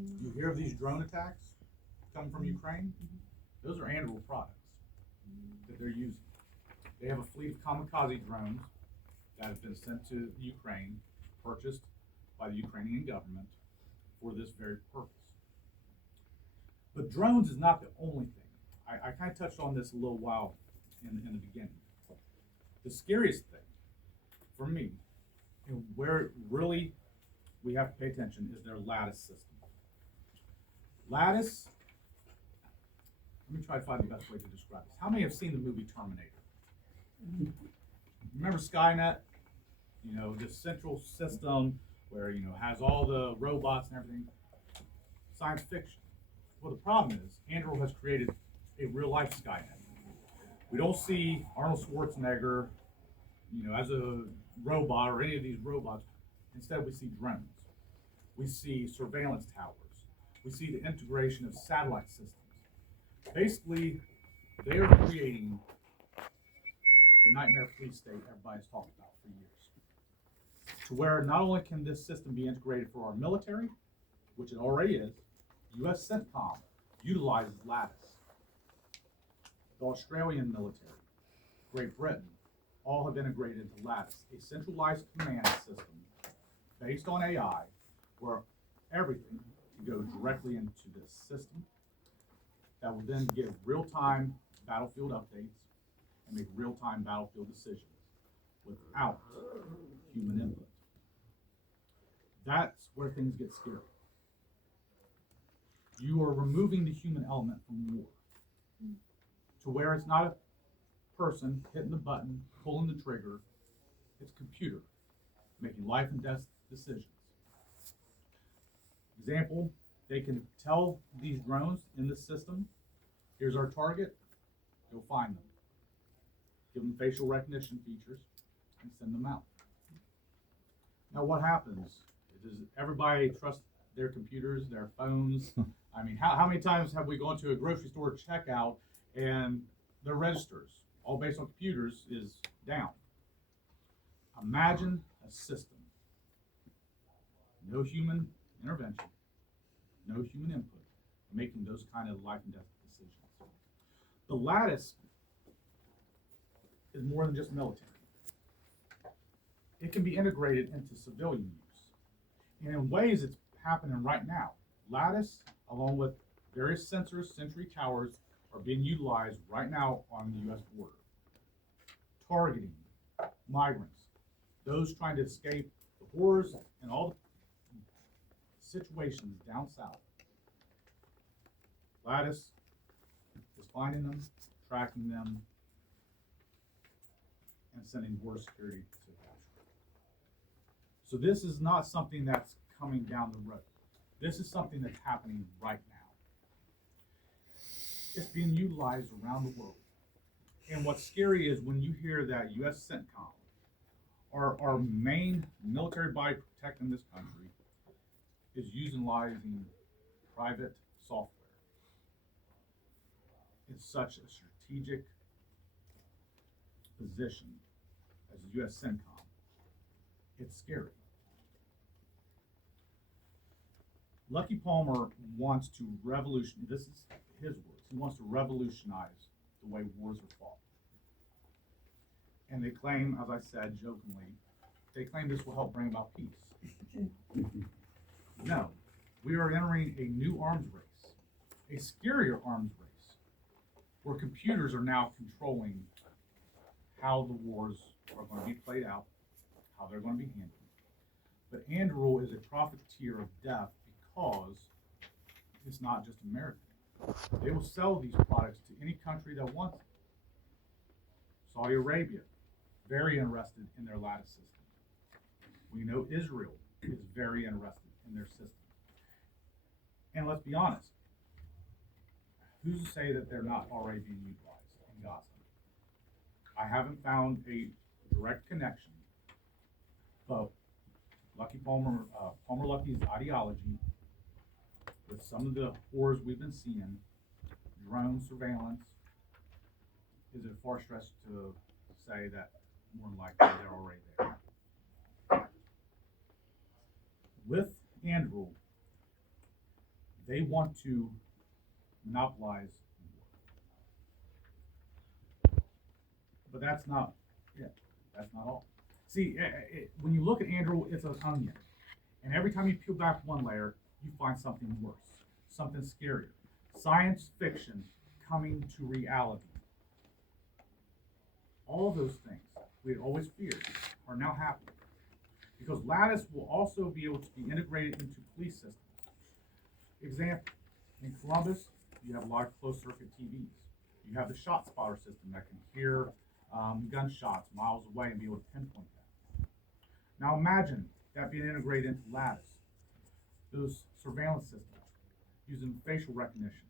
You hear of these drone attacks coming from Ukraine? Those are Anduril products that they're using. They have a fleet of kamikaze drones that have been sent to Ukraine, purchased by the Ukrainian government for this very purpose. But drones is not the only thing. I kind of touched on this a little while in the beginning. The scariest thing for me, and where really we have to pay attention, is their lattice system. Lattice, let me try to find the best way to describe this. How many have seen the movie Terminator? Remember Skynet? You know, this central system where, you know, has all the robots and everything. Science fiction. Well, the problem is, Anduril has created a real life Skynet. We don't see Arnold Schwarzenegger, you know, as a robot or any of these robots. Instead, we see drones. We see surveillance towers. We see the integration of satellite systems. Basically, they are creating the nightmare police state everybody's talked about for years. To where not only can this system be integrated for our military, which it already is, U.S. CENTCOM utilizes Lattice. The Australian military, Great Britain, all have integrated into Lattice, a centralized command system based on AI, where everything can go directly into this system that will then give real-time battlefield updates and make real-time battlefield decisions without human input. That's where things get scary. You are removing the human element from war to where it's not a person hitting the button, pulling the trigger. It's a computer making life and death decisions. Example, they can tell these drones in the system, here's our target, go find them. Give them facial recognition features and send them out. Now what happens? Does everybody trust their computers, their phones? I mean, how many times have we gone to a grocery store checkout and their registers, all based on computers, is down? Imagine a system. No human intervention, no human input, making those kind of life and death decisions. The Lattice is more than just military. It can be integrated into civilian use. And in ways it's happening right now. Lattice, along with various sensors, sentry towers, are being utilized right now on the U.S. border. Targeting migrants, those trying to escape the wars and all the situations down south. Lattice is finding them, tracking them, and sending border security to capture. So this is not something that's coming down the road. This is something that's happening right now. It's being utilized around the world. And what's scary is when you hear that U.S. CENTCOM, our main military body protecting this country, is utilizing private software in such a strategic position as the U.S. CENTCOM. It's scary. Lucky Palmer wants to revolutionize, this is his words, he wants to revolutionize the way wars are fought. And they claim, as I said jokingly, they claim this will help bring about peace. No, we are entering a new arms race, a scarier arms race, where computers are now controlling how the wars are going to be played out, how they're going to be handled. But Anduril is a profiteer of death because it's not just American. They will sell these products to any country that wants them. Saudi Arabia, very interested in their Lattice system. We know Israel is very interested in their system. And let's be honest, who's to say that they're not already being utilized in Gaza? I haven't found a direct connection, but Lucky Palmer Lucky's ideology with some of the horrors we've been seeing, drone surveillance, is it a far stretch to say that more than likely they're already there. With Anduril, They want to monopolize war. But that's not it. That's not all. See, when you look at Andrew, it's an onion. And every time you peel back one layer, you find something worse, something scarier. Science fiction coming to reality. All those things we had always feared are now happening. Because Lattice will also be able to be integrated into police systems. Example, in Columbus, you have a lot of closed circuit TVs. You have the shot spotter system that can hear gunshots miles away and be able to pinpoint that. Now imagine that being integrated into Lattice. Those surveillance systems using facial recognition.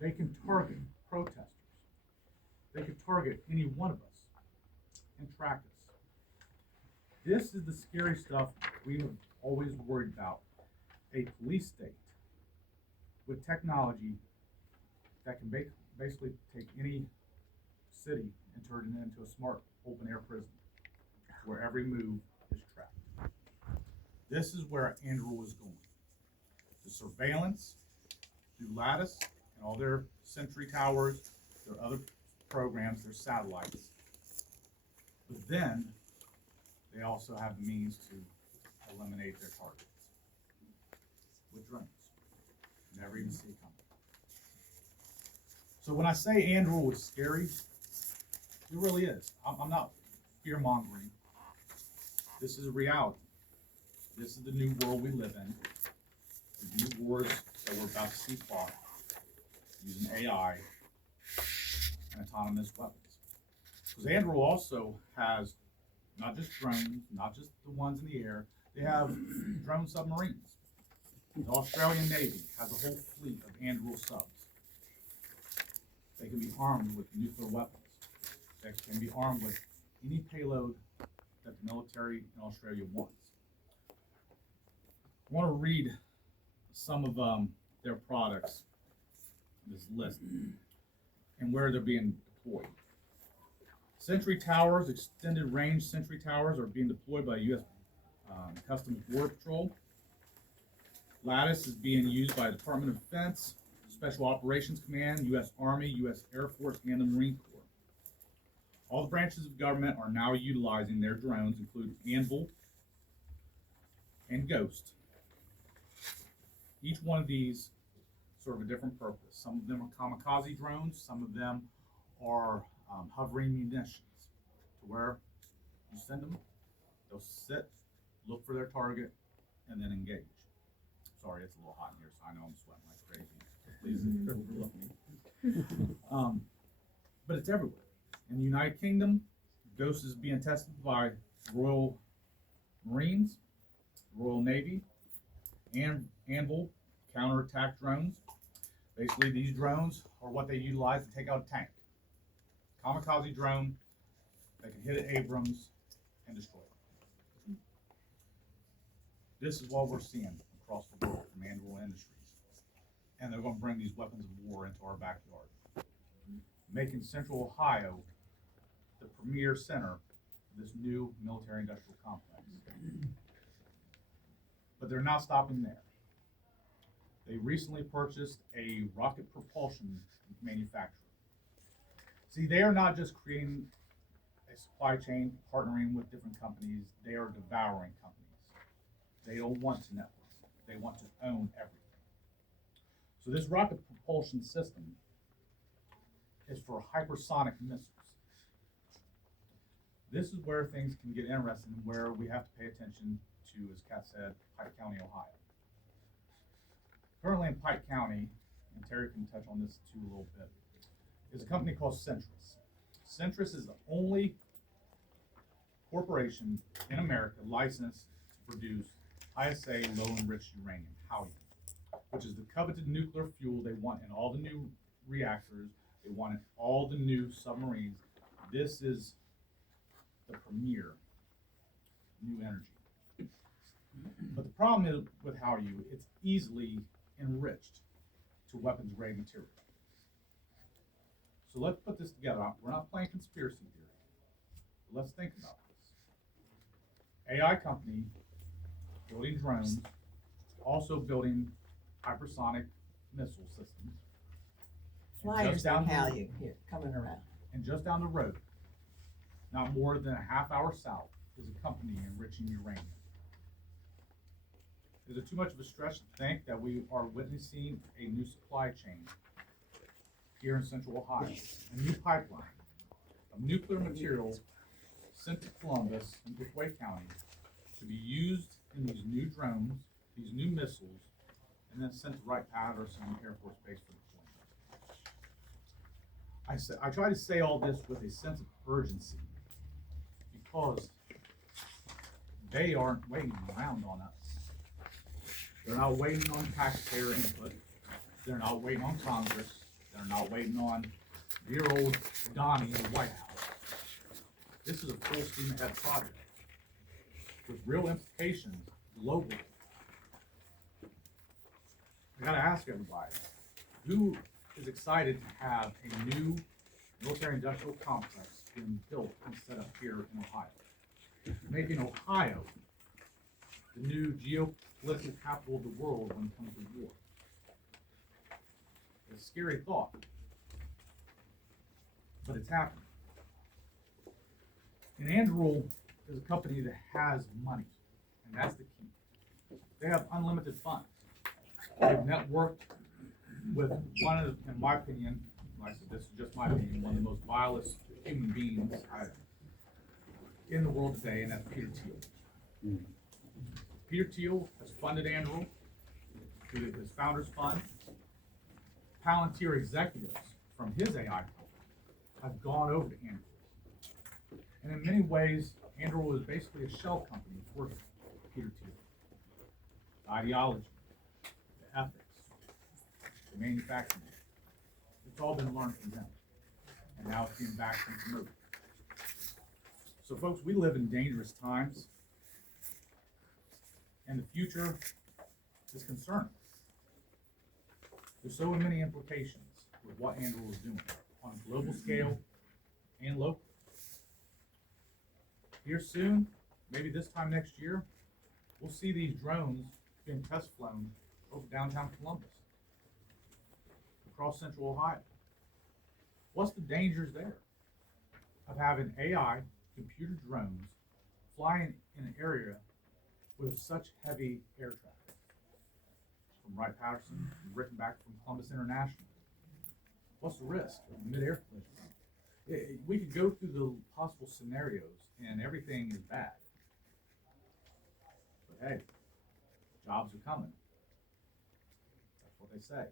They can target protesters. They could target any one of us and track us. This is the scary stuff we have always worried about. A police state with technology that can basically take any city and turn it into a smart open air prison where every move is tracked. This is where Anduril is going. The surveillance through Lattice and all their sentry towers, their other programs, their satellites. But then they also have the means to eliminate their targets with drones. Never even see it coming. So when I say Anduril is scary, it really is. I'm not fear mongering. This is a reality. This is the new world we live in. The new wars that we're about to see fought using AI and autonomous weapons. Because Anduril also has not just drones, not just the ones in the air, they have drone submarines. The Australian Navy has a whole fleet of Anduril subs. They can be armed with nuclear weapons. They can be armed with any payload that the military in Australia wants. I want to read some of their products, this list, and where they're being deployed. Sentry towers, extended range sentry towers are being deployed by U.S. Customs Border Patrol. Lattice is being used by the Department of Defense, Special Operations Command, U.S. Army, U.S. Air Force, and the Marine Corps. All the branches of government are now utilizing their drones, including Anvil and Ghost. Each one of these serve a different purpose. Some of them are kamikaze drones. Some of them are hovering munitions, to where you send them, they'll sit, look for their target, and then engage. Sorry, it's a little hot in here, so I know I'm sweating like crazy. Please overlook me. But it's everywhere. In the United Kingdom, Ghost is being tested by Royal Marines, Royal Navy, and Anvil counterattack drones. Basically, these drones are what they utilize to take out a tank. Kamikaze drone that can hit at Abrams and destroy it. This is what we're seeing across the world from Anduril Industries. And they're going to bring these weapons of war into our backyard, making Central Ohio the premier center of this new military-industrial complex. But they're not stopping there. They recently purchased a rocket propulsion manufacturer. See, they are not just creating a supply chain, partnering with different companies. They are devouring companies. They don't want to network. They want to own everything. So this rocket propulsion system is for hypersonic missiles. This is where things can get interesting, where we have to pay attention to, as Kat said, Pike County, Ohio. Currently in Pike County, and Terry can touch on this too a little bit, is a company called Centrus. Centrus is the only corporation in America licensed to produce ISA low-enriched uranium, HALEU, which is the coveted nuclear fuel they want in all the new reactors. They want in all the new submarines. This is the premier new energy. But the problem is with HALEU, it's easily enriched to weapons-grade material. So let's put this together. We're not playing conspiracy theory. But let's think about this. AI company building drones, also building hypersonic missile systems. Flyers just down they call the- you here, coming around. And just down the road, not more than a half hour south, is a company enriching uranium. Is it too much of a stretch to think that we are witnessing a new supply chain here in central Ohio? A new pipeline of nuclear material sent to Columbus and Pickaway County to be used in these new drones, these new missiles, and then sent to Wright-Patterson Air Force Base for deployment. I try to say all this with a sense of urgency because they aren't waiting around on us. They're not waiting on taxpayer input. They're not waiting on Congress. They're not waiting on dear old Donnie in the White House. This is a full steam ahead project with real implications globally. I gotta ask everybody, who is excited to have a new military industrial complex being built and set up here in Ohio? Making Ohio the new geopolitical capital of the world when it comes to war. It's a scary thought, but it's happening. And Anduril is a company that has money, and that's the key. They have unlimited funds. They've networked with one of, in my opinion, like I said, this is just my opinion, one of the most vilest human beings in the world today, and that's Peter Thiel. Peter Thiel has funded Anduril through his founders fund. Palantir executives from his AI company have gone over to Anduril. And in many ways, Anduril is basically a shell company for Peter Thiel. The ideology, the ethics, the manufacturing, it's all been learned from him. And now it's being backed and promoted. So folks, we live in dangerous times, and the future is concerning. There's so many implications with what Anduril is doing on a global scale and local. Here soon, maybe this time next year, we'll see these drones being test flown over downtown Columbus, across central Ohio. What's the dangers there of having AI computer drones flying in an area with such heavy air traffic? From Wright-Patterson, written back from Columbus International. What's the risk of mid-air collision? We could go through the possible scenarios and everything is bad. But hey, jobs are coming. That's what they say.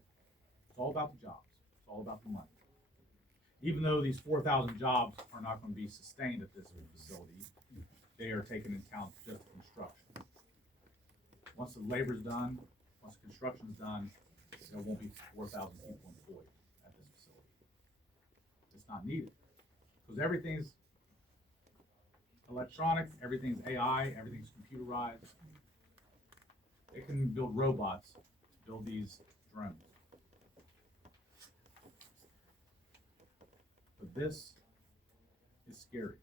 It's all about the jobs. It's all about the money. Even though these 4,000 jobs are not going to be sustained at this facility, they are taken into account just construction. Once the labor's done, once the construction's done, there won't be 4,000 people employed at this facility. It's not needed because everything's electronic, everything's AI, everything's computerized. They can build robots to build these drones. But this is scary.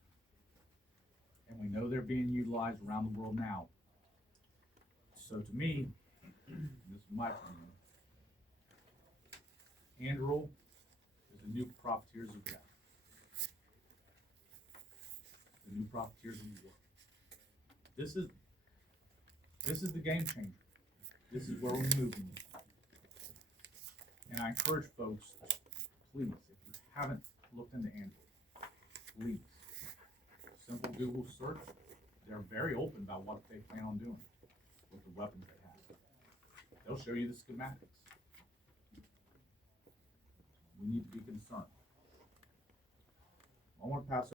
And we know they're being utilized around the world now. So to me, this is my opinion, Anduril is the new profiteers of death. The new profiteers of war. This is the game changer. This is where we're moving. And I encourage folks, please, if you haven't looked into Anduril, please, simple Google search. They're very open about what they plan on doing with the weapons they have. They'll show you the schematics. We need to be concerned. I want to pass